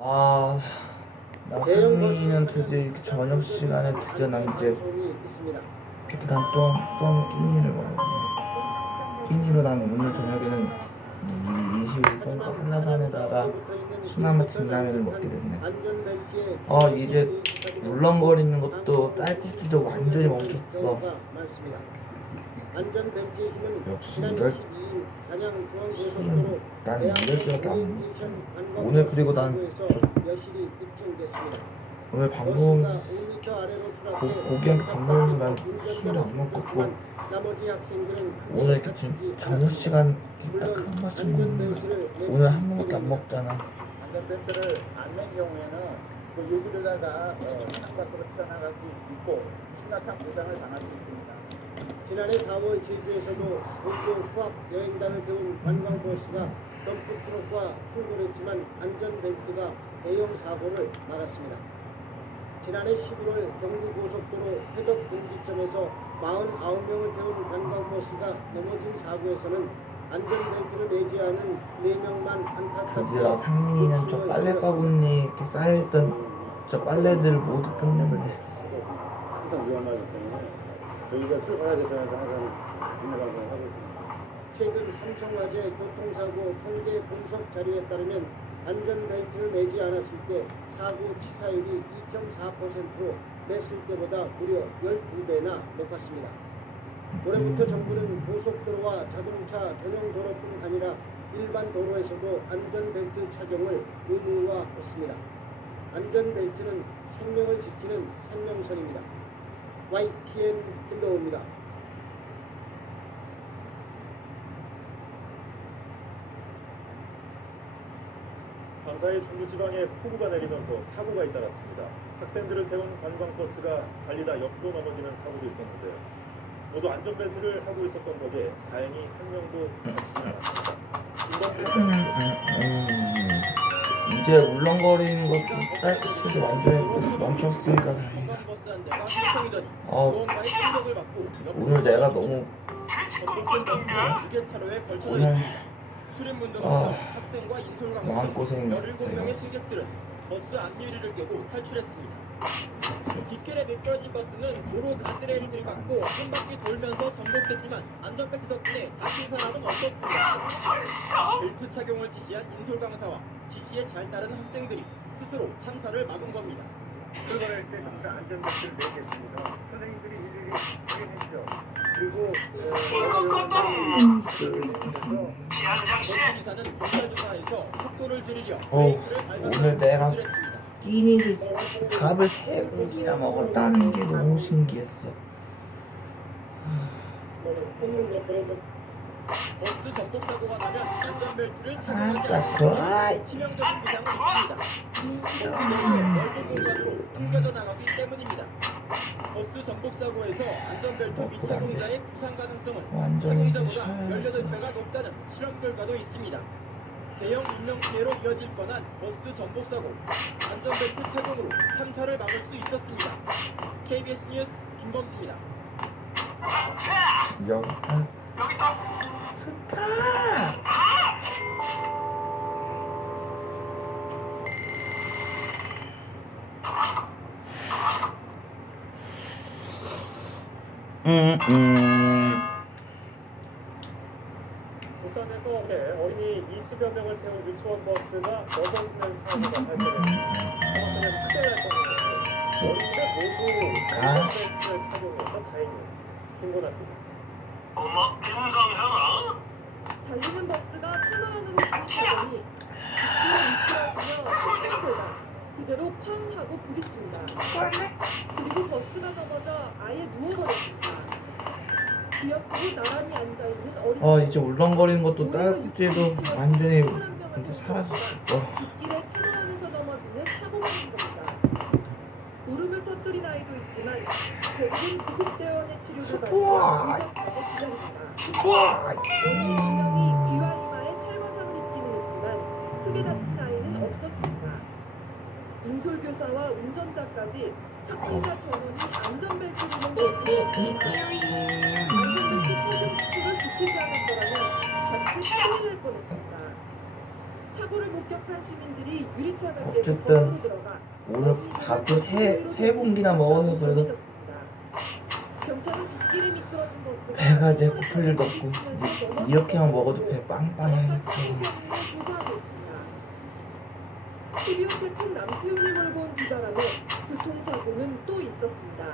아, 나 상민이는 드디어 이렇게 저녁 시간에 드디어 난 이제 이렇게 난또 끼니를 먹었네. 끼니로 난 오늘 저녁에는 21번 한라산에다가 수나무 진라면을 먹게 됐네. 이제 울렁거리는 것도 딸꾹질도 완전히 멈췄어. 역시 이럴 술은 난 이럴 때밖에 안 먹어. 오늘 그리고 난 오늘 밥 먹으면서 고기한테 밥 먹으면서 난 술도 안 먹었고 오늘 이렇게 저녁 시간 딱 한 번씩 먹는 거야. 오늘 한 번밖에 안 먹잖아. 안전벨트를 안 맨 경우에는 여기로다가 창밖으로 튀어나갈 수 있고 심각한 부상을 당할 수 있습니다. 지난해 4월 제주에서도 본교 수학 여행단을 태운 관광버스가 덤프트럭과 충돌했지만 안전벨트가 대형 사고를 막았습니다. 지난해 11월 경부고속도로 해덕 분기점에서 49명을 태운 관광버스가 넘어진 사고에서는 안전벨트를 매지 않은 4명만 안타깝게 드디어 상민이는 저 빨래바구니에 이렇게 쌓여있던 저 빨래들을 모두 끝냈네. 항상 위험하기 때문에 저희가 출발해야 돼서 항상 인내방송을 하고 있습니다. 최근 삼성화재 교통사고 통계 분석 자료에 따르면 안전벨트를 매지 않았을 때 사고 치사율이 2.4%로 맸을 때보다 무려 12배나 높았습니다. 올해부터 정부는 고속도로와 자동차 전용 도로뿐 아니라 일반 도로에서도 안전벨트 착용을 의무화했습니다. 안전벨트는 생명을 지키는 생명선입니다. YTN 김도우입니다. 강사의 중부지방에 폭우가 내리면서 사고가 잇따랐습니다. 학생들을 태운 관광버스가 달리다 옆으로 넘어지는 사고도 있었는데요. 모두 안전벨트를 하고 있었던 덕에 다행히 한 명도 다치지 않았습니다. 이제 울렁거리는 것도 딸꾹질도 완전히 멈췄으니까 다행이다. 오늘 내가 너무 오늘 마음고생했다. 버스 앞유리를 깨고 탈출했습니다. 뒷길에 미끄러진 버스는 도로 가드레일을 맞고 한 바퀴 돌면서 전복됐지만 안전벨트 덕분에 다친 사람은 없었습니다. 벨트 착용을 지시한 인솔 강사와 지시에 잘 따른 학생들이 스스로 참사를 막은 겁니다. 출발할 때 항상 안전벨트를 매겠습니다. 선생님들이 일일이 확인해주죠. 그리고 버스기사는 경찰조사에서 속도를 줄이려 오늘 내가 끼니를 밥을 3공기나 먹었다는 게 너무 신기했어. 버스 전복 사고가 나면 안전벨트를 아까 착용하지 치명적인 부상을 입습니다. 넓은 공간으로 숨겨져 나가기 때문입니다. 버스 전복 사고에서 안전벨트 미착용자의 부상 가능성은 착용자보다 18배가 높다는 실험 결과도 있습니다. 대형 인명피해로 이어질 뻔한 버스 전복 사고, 안전벨트 착용으로 참사를 막을 수 있었습니다. KBS 뉴스 김범수입니다. 여기다 스탑. 부산에서 어린이 20여 명을 태운 유치원 버스가 넘어지는 사고가 발생했습니다. 정확하게 크게 날 뻔했는데 어린이들 모두 안전벨트를 착용해서 다행이었습니다. 김건아입니다. 달리는 버스가 터널안으로 진입하더니 뒷길에 미끄러지며 그대로 쾅 하고 부딪힙니다. 그리고 버스가 넘어져 아예 누워버렸습니다. 그 옆으로 나란히 앉아있는 어린 이제 울렁거리는 것도 딸꾹질도 완전히 이제 사라졌어. 뒷길에 터널안에서 넘어지는 사고가 난 겁니다. 울음을 터뜨린 아이도 있지만 결국은 구급대원의 치료를 받고 의적하게 기다립니다. 어린 한 명이 귀와 이마에 찰과상을 입기는 했지만 크게 다친 아이는 없었습니다. 인솔교사와 운전자까지 학생과 전원이 안전벨트를 안전벨트 착용 수칙을 지키지 않은 거라면 자칫 큰일 날 뻔했습니다. 사고를 목격한 시민들이 유리차 밖에 어쨌든 들어가 오늘 밥도 세 공기나 먹어서 그래도 경찰은 빗길에 미끄러진 버스가 배가 이제 고플 일도 없고 이제 이렇게만 먹어도 배 빵빵히 하겠어. 12호 태풍 남수용이 몰고 온 비바람에 교통사고는 또 있었습니다.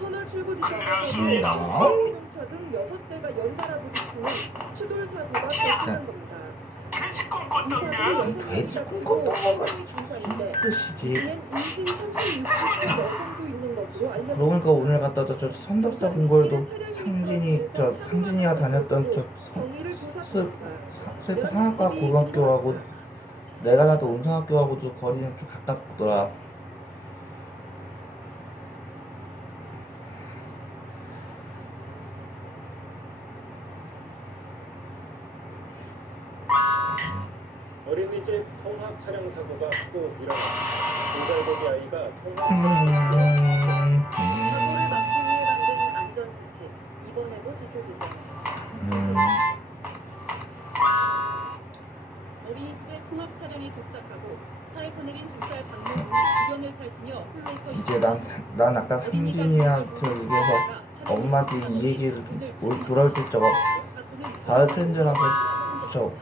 터널 출구 지점에서 자동차 등 6대가 연달아 부딪히는 추돌 사고가 발생한 겁니다. 이 돼지 꿈꿨던 거가 무슨 뜻이지? 이는 임신 36주 여성도 있는 것으로 알려졌습니다. 그러니까 오늘 갔다 저 선덕사 궁궐도 상진이가 다녔던 경위를 상악과 고등학교하고 내가 나도 온성학교하고도 거리는 좀 가깝더라. 어린이집 통학 차량 사고가 또 일어났습니다. 2살고기 아이가 통학 사고를 막기 위해 만든 안전수칙, 이번에도 지켜지죠. 어린이집에 통합 차량이 도착하고 차에서 내린 2살 박모님이 주변을 살피며 홀로 서 이제 난 아까 상진이한테 얘기해서 엄마한테 이 얘기를 돌아올 때 저거 바르텐더라고 저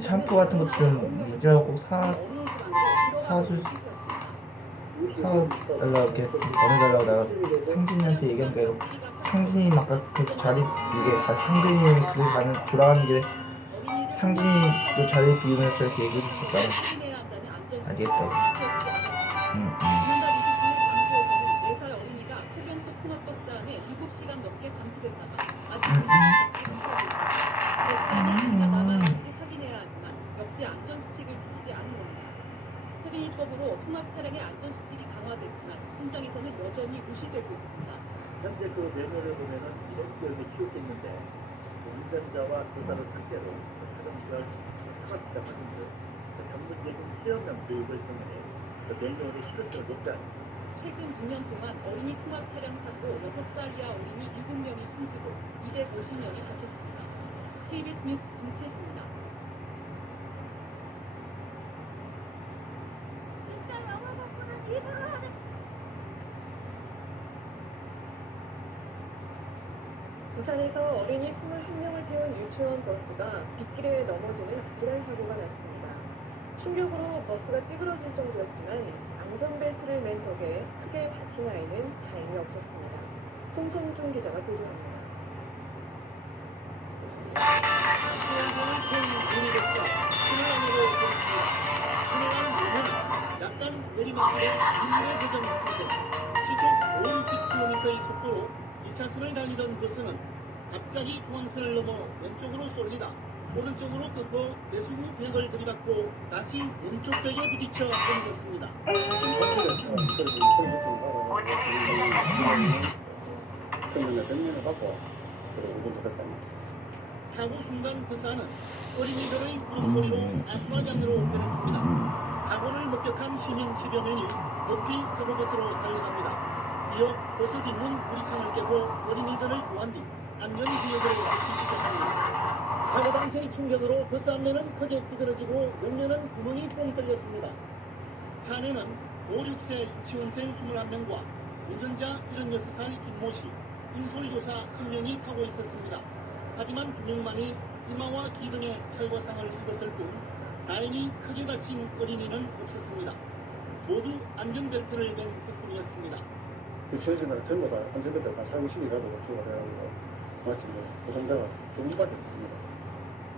샴푸 같은 것 좀 요즘에 꼭 사달라고 이렇게 좀 전해달라고 내가 상진이한테 얘기하니까 상진이 막 그 자리 이게 상진이 그 가는 돌아가는 길에 상진이 또 자리 비우면서 이렇게 얘기해 줬었잖아. 알겠다고. 법으로 통합 차량의 안전 수칙이 강화됐지만 현장에서는 여전히 무시되고 있습니다. 현재 그 매뉴얼을 보면은 이런 표현이 키우겠는데 운전자와 교사를 상대로 자동차를 통합시켜 하는 등 전문적인 실험형 교육을 통해 그 매뉴얼의 실효성을 높게 합니다. 최근 2년 동안 어린이 통합 차량 사고 6살 이하 어린이 7명이 숨지고 250명이 다쳤습니다. KBS 뉴스 김채희입니다. 부산에서 어린이 21명을 태운 유치원 버스가 빗길에 넘어지는 아찔한 사고가 났습니다. 충격으로 버스가 찌그러질 정도였지만 안전벨트를 맨 덕에 크게 다친 아이는 다행히 없었습니다. 송성준 기자가 보도합니다. 약간 내리막길에 인내 조정 상태, 시속 50km의 속도로 2차선을 달리던 버스는 갑자기 중앙선을 넘어 왼쪽으로 쏠리다 오른쪽으로 꺾어 내수구 벽을 들이받고 다시 왼쪽 벽에 부딪혀 넘겼습니다. 사고 순간 버스 안은 어린이들의 울음소리로 아수라장으로 변했습니다. 사고를 목격한 시민 10여 명이 높이 사고버스로 달려갑니다. 이어 버스 뒷문 유리창을 깨고 어린이들을 구한 뒤 안전구역으로 대피시켰습니다. 사고 당시의 충격으로 버스 앞면은 크게 찌그러지고 옆면은 구멍이 뻥 뚫렸습니다. 차 안에는 5, 6세 유치원생 21명과 운전자 76살 김모씨, 인솔교사 1명이 타고 있었습니다. 하지만 2명만이 이마와 귀 등에 찰과상을 입었을 뿐 다행히 크게 다친 어린이는 없었습니다. 모두 안전벨트를 맨 덕분이었습니다. 유치원생들 전부 다 안전벨트 다 사고 시켜가지고 출발해가지고 마치 보상자가 정지밖에 없습니다.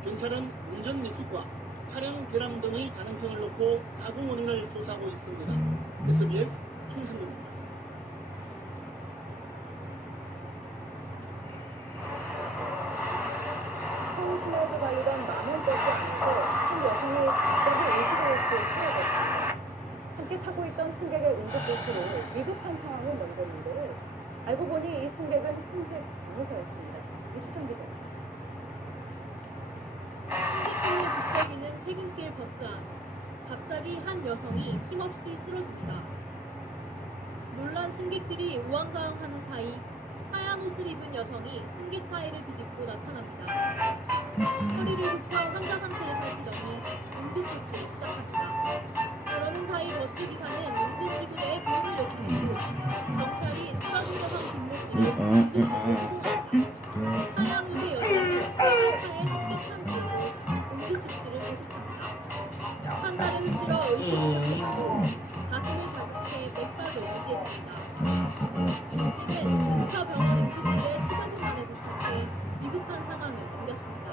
경찰은 운전 미숙과 차량 결함 등의 가능성을 놓고 사고 원인을 조사하고 있습니다. SBS 총상입니다. 서울시내에서 발리던 만원버스 안에서 한 여성이 갑자기 의식을 쓰러졌습니다. 함께 타고 있던 승객의 운전버스로 위급한 상황을 넘겼는데 알고 보니 이 승객은 현재 간호사였습니다. 이수정 기자입니다. 승객들이 북적이는 퇴근길 버스 안. 갑자기 한 여성이 힘없이 쓰러집니다. 놀란 승객들이 우왕좌왕하는 사이 하얀 옷을 입은 여성이 승객 사이를 비집고 나타납니다. 허리를 굽혀 환자 상태를 살피더니 응급조치를 시작합니다. 그러는 사이 버스 기사는 응급지구대에 불을 내뿜고 경찰이 쓰러진 여성 뒷모습을 하얀 옷의 여성이 차에 습격한 뒤로 응급조치를 계속합니다. 상가를 흔들어 의식을 잃고 가슴을 자극해 맥박을 유지했습니다. 당시는 근처 병원 응급실에 15분 만에 도착해 위급한 상황을 옮겼습니다.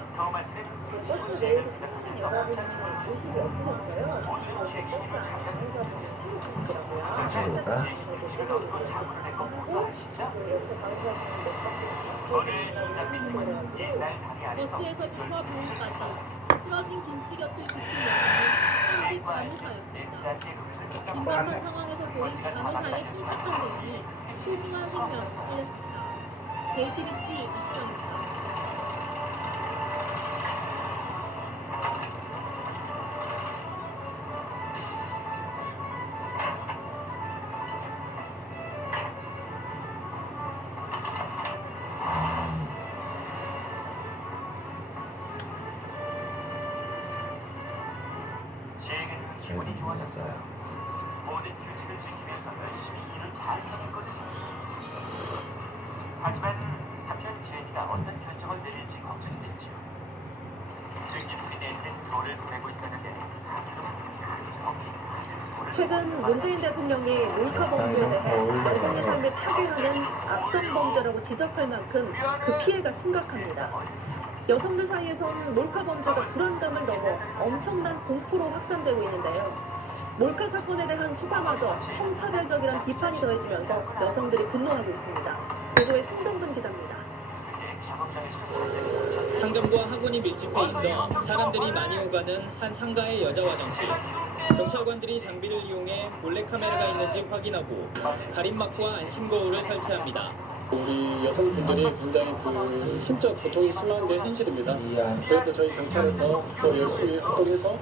버스에서부터 병원까지 쓰러진 김씨 곁을 지킨 여성은 현직 간호사였습니다. 긴박한 상황에서 보인 간호사의 침착한 대응이 소중한 생명을 살렸습니다. JTBC 이수정입니다. 제게는 기분이 좋아졌어요. 모든 규칙을 지키면서 열심히 일을 잘 해냈거든요. 하지만 한편 제니가 어떤 결정을 내릴지 걱정이 됐죠. 증기술이 내리는 도를 보내고 있었는데 최근 문재인 대통령이 몰카 범죄에 대해 여성의 삶에 타격하는 악성 범죄라고 지적할 만큼 그 피해가 심각합니다. 여성들 사이에선 몰카 범죄가 불안감을 넘어 엄청난 공포로 확산되고 있는데요. 몰카 사건에 대한 수사마저 성차별적이란 비판이 더해지면서 여성들이 분노하고 있습니다. 보도의 송정근 기자입니다. 상점과 학원이 밀집해 있어 사람들이 많이 오가는 한 상가의 여자 화장실. 경찰관들이 장비를 이용해 몰래카메라가 있는지 확인하고 가림막과 안심거울을 설치합니다. 우리 여성분들이 굉장히 심적 고통이 심한 게 현실입니다. 그래도 저희 경찰에서 더 열심히 활동해서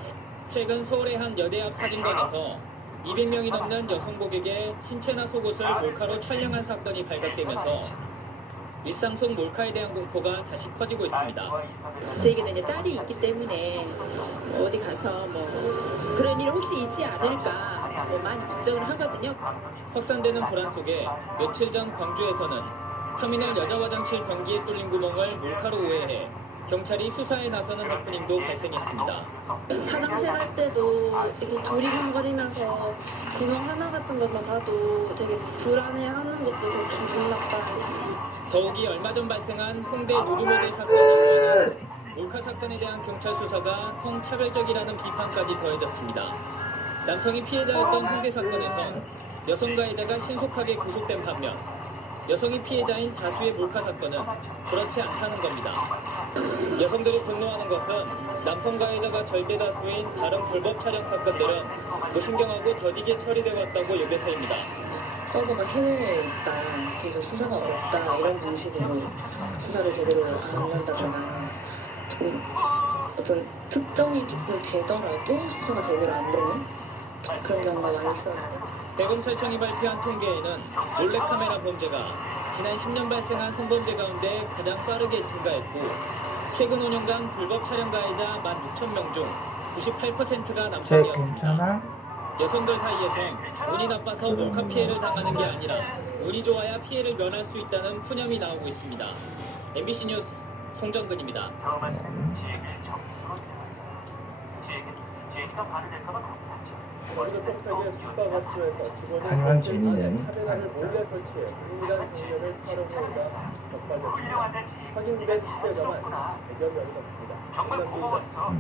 최근 서울의 한 여대 앞 사진관에서 200명이 넘는 여성 고객의 신체나 속옷을 몰카로 촬영한 사건이 발각되면서 일상 속 몰카에 대한 공포가 다시 커지고 있습니다. 저에게는 이제 딸이 있기 때문에 어디 가서 뭐 그런 일 혹시 있지 않을까 많이 걱정을 하거든요. 확산되는 불안 속에 며칠 전 광주에서는 터미널 여자 화장실 변기에 뚫린 구멍을 몰카로 오해해 경찰이 수사에 나서는 해프닝도 발생했습니다. 화장실 갈 때도 이렇게 두리번거리면서 구멍 하나 같은 것만 봐도 되게 불안해하는 것도 되게 기분 나빠요. 더욱이 얼마 전 발생한 홍대 누드모델 사건이 몰카 사건에 대한 경찰 수사가 성차별적이라는 비판까지 더해졌습니다. 남성이 피해자였던 홍대 사건에선 여성 가해자가 신속하게 구속된 반면 여성이 피해자인 다수의 몰카 사건은 그렇지 않다는 겁니다. 여성들이 분노하는 것은 남성 가해자가 절대 다수인 다른 불법 촬영 사건들은 무신경하고 더디게 처리돼 왔다고 여겨서입니다. 서버가 해외에 있다, 그래서 수사가 어렵다 이런 방식으로 수사를 제대로 안 한다거나 좀 어떤 특정이 조금 되더라도 수사가 제대로 안 되는 그런 경우가 많이 있었는데 대검찰청이 발표한 통계에는 몰래카메라 범죄가 지난 10년 발생한 성범죄 가운데 가장 빠르게 증가했고 최근 5년간 불법 촬영 가해자 16,000명 중 98%가 남성이었습니다. 괜찮아? 여성들 사이에선 운이 나빠서 몰카 피해를 당하는 게 아니라 운이 좋아야 피해를 면할 수 있다는 푸념이 나오고 있습니다. MBC 뉴스 송정근입니다. 더마스는 지혜를 정식으로 내려갔어요. 지혜가 발효될까봐 겁났죠. 어쨌든 평택의 숙박업소에서 직원이 하지만 제니는 카메라를 몰래 설치해 은밀한 장면을 촬영하다 적발됐습니다. 훌륭하다 지혜. 확인된 피해자만 자연스럽구나. 100여 명이 넘습니다. 정말 고마웠어.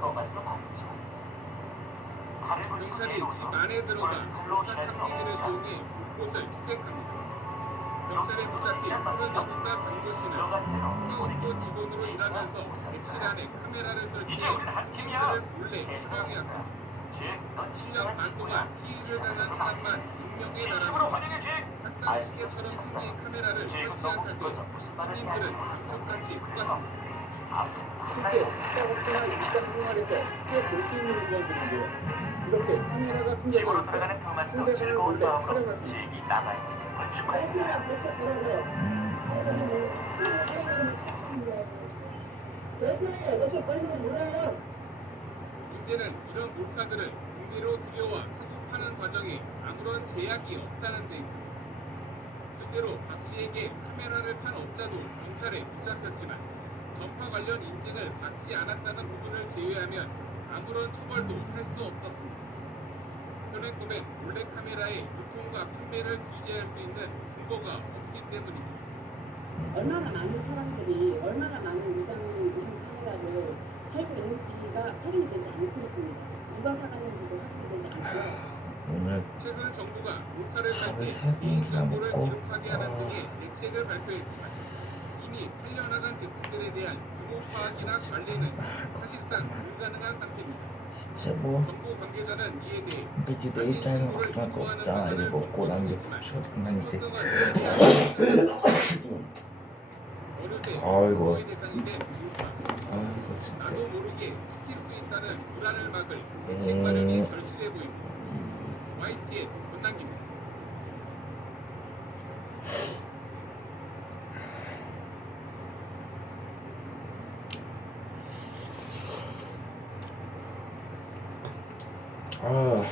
더마스도 말했죠. 칼을 붙이고 내려오서 안에 들어가 칼로 일할 수 탐지기를 없습니다. 이용해 곳을 수색합니다. 경찰에 부탁해 36살 강도 씨는 수업도 직원으로 일하면서 객실 안에 카메라를 이제 설치해 우리는 한 팀이야. 그를 몰래 촬영해왔다. 넌 7년 진정한 반 친구야. 동안 피해를 당한 사람만 6명에 진심으로 달하는 환영해 잭. 학살시계처럼 생긴 카메라를 설치한 탓에 무슨 말을 해야 할지 군인들은 몰랐어. 똑같이 그래서 실제 숙박업소나 일단 생활에서 꽤 볼 수 있는 의견들인데요. 이렇게 카메라가 숨겨져 집으로 있어 들어가는 더마스도 상대방을 즐거운 몰래 마음으로 촬영할 수 지혜이 남아있는 걸 축하했어요. 있습니다. 이제는 이런 몰카들을 국내로 들여와 수급하는 과정에 아무런 제약이 없다는 데 있습니다. 실제로 박 씨에게 카메라를 판 업자도 경찰에 붙잡혔지만 전파 관련 인증을 받지 않았다는 부분을 제외하면 아무런 처벌도 할 수 없었습니다. 현행법엔 몰래카메라의 유통과 판매를 규제할 수 있는 근거가 없기 때문입니다. 얼마나 많은 사람들이 얼마나 많은 위장 카메라를 사용했는지가 확인이 되지 않고 있습니다. 누가 사갔는지도 확인되지 않고요. 오늘 최근 정부가 몰카를 밥을 할때 3공기나 개인정보를 먹고 기록하게 하는 등의 대책을 발표했지만 이미 팔려나간 제품들에 대한 규모 파악이나 관리는 사실상 불가능한 상태입니다. 진짜 뭐 정부 관계자는 이에 대해 그치 내 입장에는 걱정할 거 없잖아. 이거 먹고 난 이제 붙여서 그만이지. 아이고 아이고 진짜 나도 모르게 지킬 수 있다는 불안을 막을 대책 마련이 절실해 보입니다. YTN 권남기입니다. 아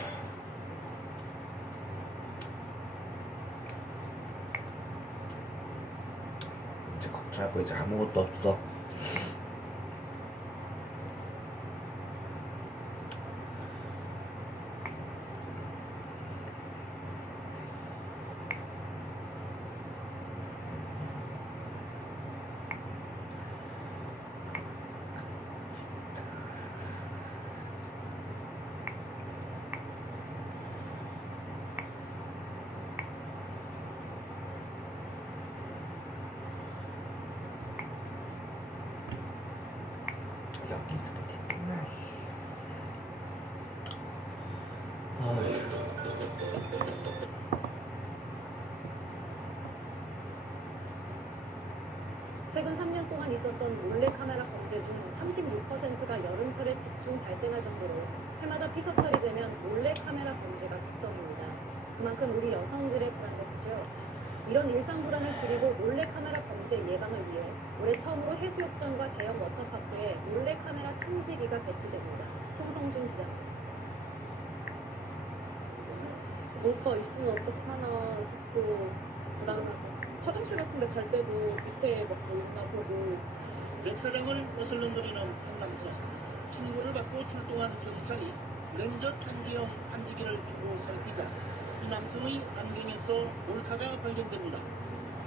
이제 걱정할 거 이제 아무것도 없어. 여기 있어도 됐구나. 최근 3년 동안 있었던 몰래카메라 범죄 중 36%가 여름철에 집중 발생할 정도로 해마다 피서철이 되면 몰래카메라 범죄가 급성입니다. 그만큼 우리 여성들의 불안도 크죠. 이런 일상 불안을 줄이고 몰래카메라 범죄 예방을 위해 올해 처음으로 해수욕장과 대형 워터파크에 몰래카메라 탐지기가 배치됩니다. 송성준 기자. 뭐가 있으면 어떡하나 싶고 불안하죠. 화장실 같은 데 갈 때도 밑에 막 뭐 있나 보고. 백사장을 어슬렁거리는 한 남성. 신고를 받고 출동한 경찰이 렌저 탐지용 탐지기를 두고 살피자 이 남성의 안경에서 몰카가 발견됩니다.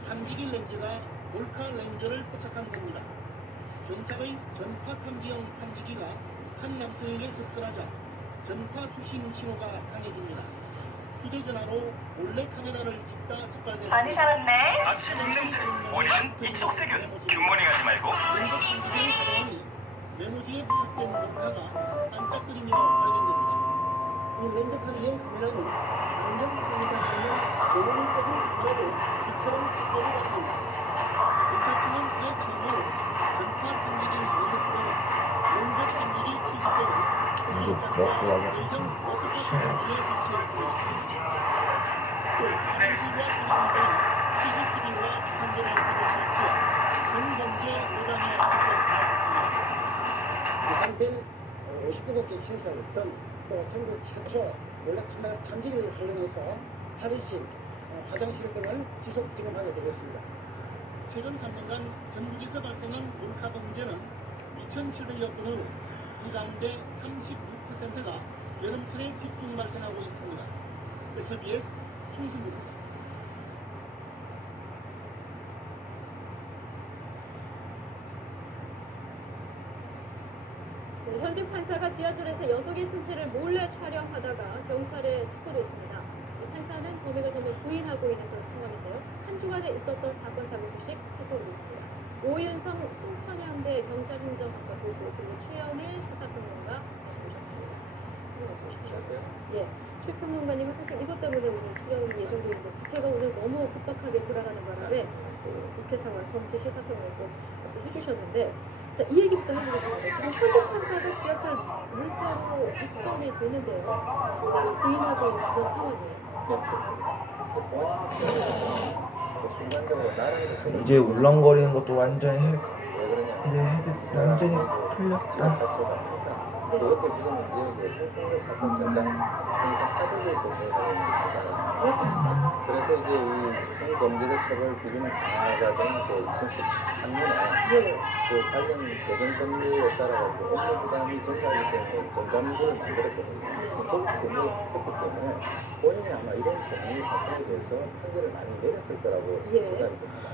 탐지기 렌즈가 몰카 렌즈를 포착한 겁니다. 경찰의 전파 탐지용 탐지기가 한 남성에게 접근하자 전파 수신 신호가 강해집니다. 휴대전화로 몰래 카메라를 찍다 적발됐습니다. 많이 자랐네. 아침 입냄새. 원인은 입속세균. 균머리 하지 말고. 메모지에 부착된 몰카가 반짝거리며 발견됩니다. 이 렌즈 탐지용 카메라는 안경 카메라에 조명을 끄는 카메라로 빛처럼 스포를 받습니다. 경찰청은 이에 처음으로 전파 탐지기 렌즈에 렌즈 탐지기 취식되는 이제 먹고 와서 같이 쉬어야 부산빌 59곳의 시설 등 또 전국 최초 몰래카메라 탐지기를 활용해서 탈의실, 화장실 등을 지속 진행하게 되겠습니다. 최근 3년간 전국에서 발생한 몰카 범죄는 2,700여 건으로 이 가운데 36%가 여름철에 집중 발생하고 있습니다. SBS 송승구입니다. 현직 판사가 지하철에서 여성의 신체를 몰래 촬영하다가 경찰에 체포됐습니다. 판사는 범행을 전면 부인하고 있는 그런 상황인데요. 한 주간에 있었던 사건 사고 소식 살펴보고 있습니다. 오윤성 순천향대 경찰행정학과 교수 그리고 최영일 시사평론가 다시 모셨습니다. 안녕하세요. 예, 최 평론가님은 사실 이것 때문에 오늘 출연 예정돼 있는데 국회가 오늘 너무 급박하게 돌아가는 바람에 또 국회 상황 전체 시사평론을 또 해주셨는데. 자, 이 얘기부터 해보겠습니다. 지금 현직 판사가 지하철 물가로 입건이 되는데요. 부인하고 있는 그런 상황이에요. 순간적으로 나라는 이제 울렁거리는 것도 완전히 이제 완전히 풀렸다. 그것도 지금 이제 성폭력 사건 전담 행사 사도를 공개하는 거잖아요. 그래서 이제 이 성범죄자 처벌 기준이 강화가 된 2013년에 그 관련 개정법률에 따라서 업무 부담이 증가하기 때문에 전담부를 만들었거든요. 그걸 공개했기 때문에 본인이 아마 이런 경위 사건에 대해서 판결을 많이 내렸을 거라고 생각이 듭니다.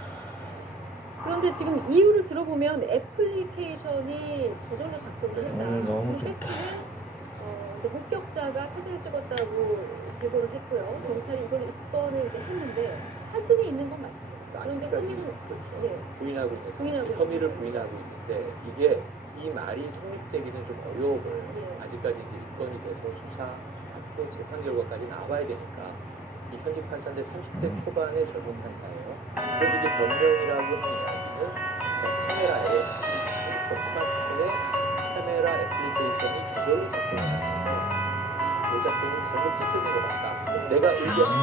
그런데 지금 이유를 들어보면 애플리케이션이 저절로 작동을 했다. 너무 그 좋다. 이제 목격자가 사진을 찍었다고 제보를 했고요. 경찰이 이걸 입건을 이제 했는데 사진이 있는 건 맞습니다. 그런데 혐의는 부인하고 있는 혐의를 부인하고 있는데 이게 이 말이 성립되기는 좀 어려워 보여요. 아직까지 이제 입건이 돼서 수사 또 재판 결과까지 나와야 되니까 이 현직 판사인데 30대 초반의 젊은 판사예요. 그런데 이제 변명이라고 하는 이야기는 카메라에 스마트폰에 카메라 애플리케이션이 저절로 작동한다는 거죠. 이 작동은 잘못 찍혀진 것 같다. 내가 의견만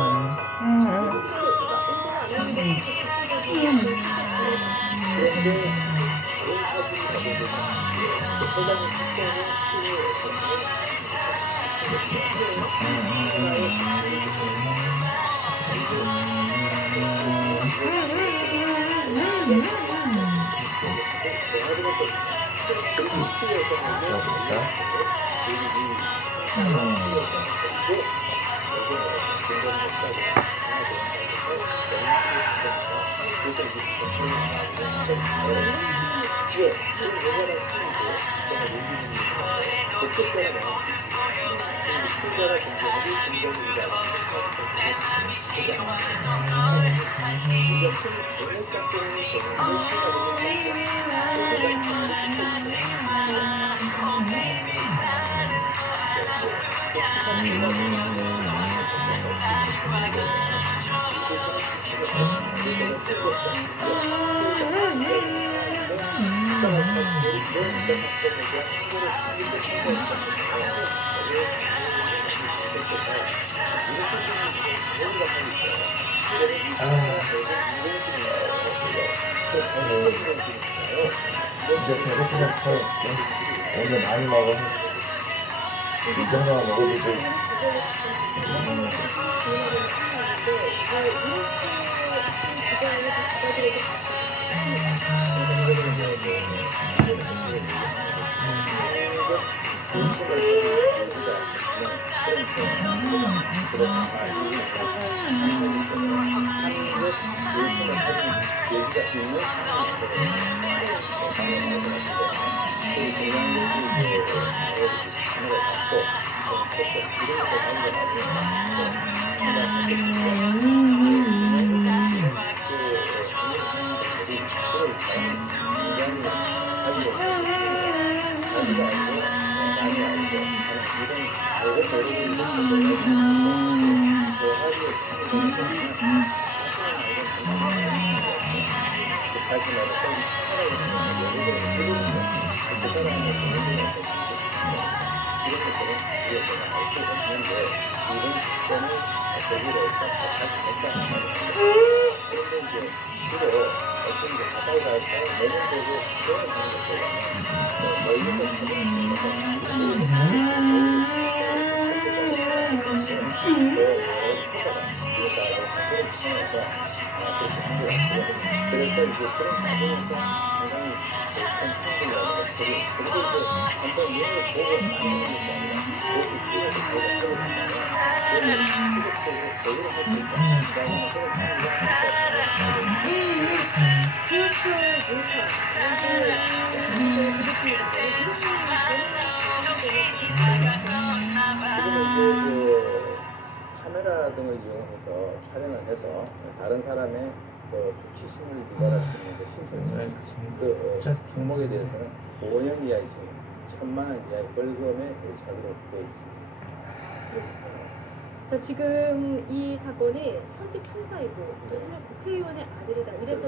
이제 배고프면 더 오늘 많이 먹어서 이 정도만 먹어도 돼. 카메라 등을 이용해서 촬영을 해서 다른 사람의 수치심을 유발할 수 있는 신청증 그 종목에 대해서는 5년 이하의 징역, 1,000만 원 이하의 벌금에 처하도록 되어 있습니다. 자, 지금 이 사건이 현직 판사이고 국회의원의 아들이다. 이래서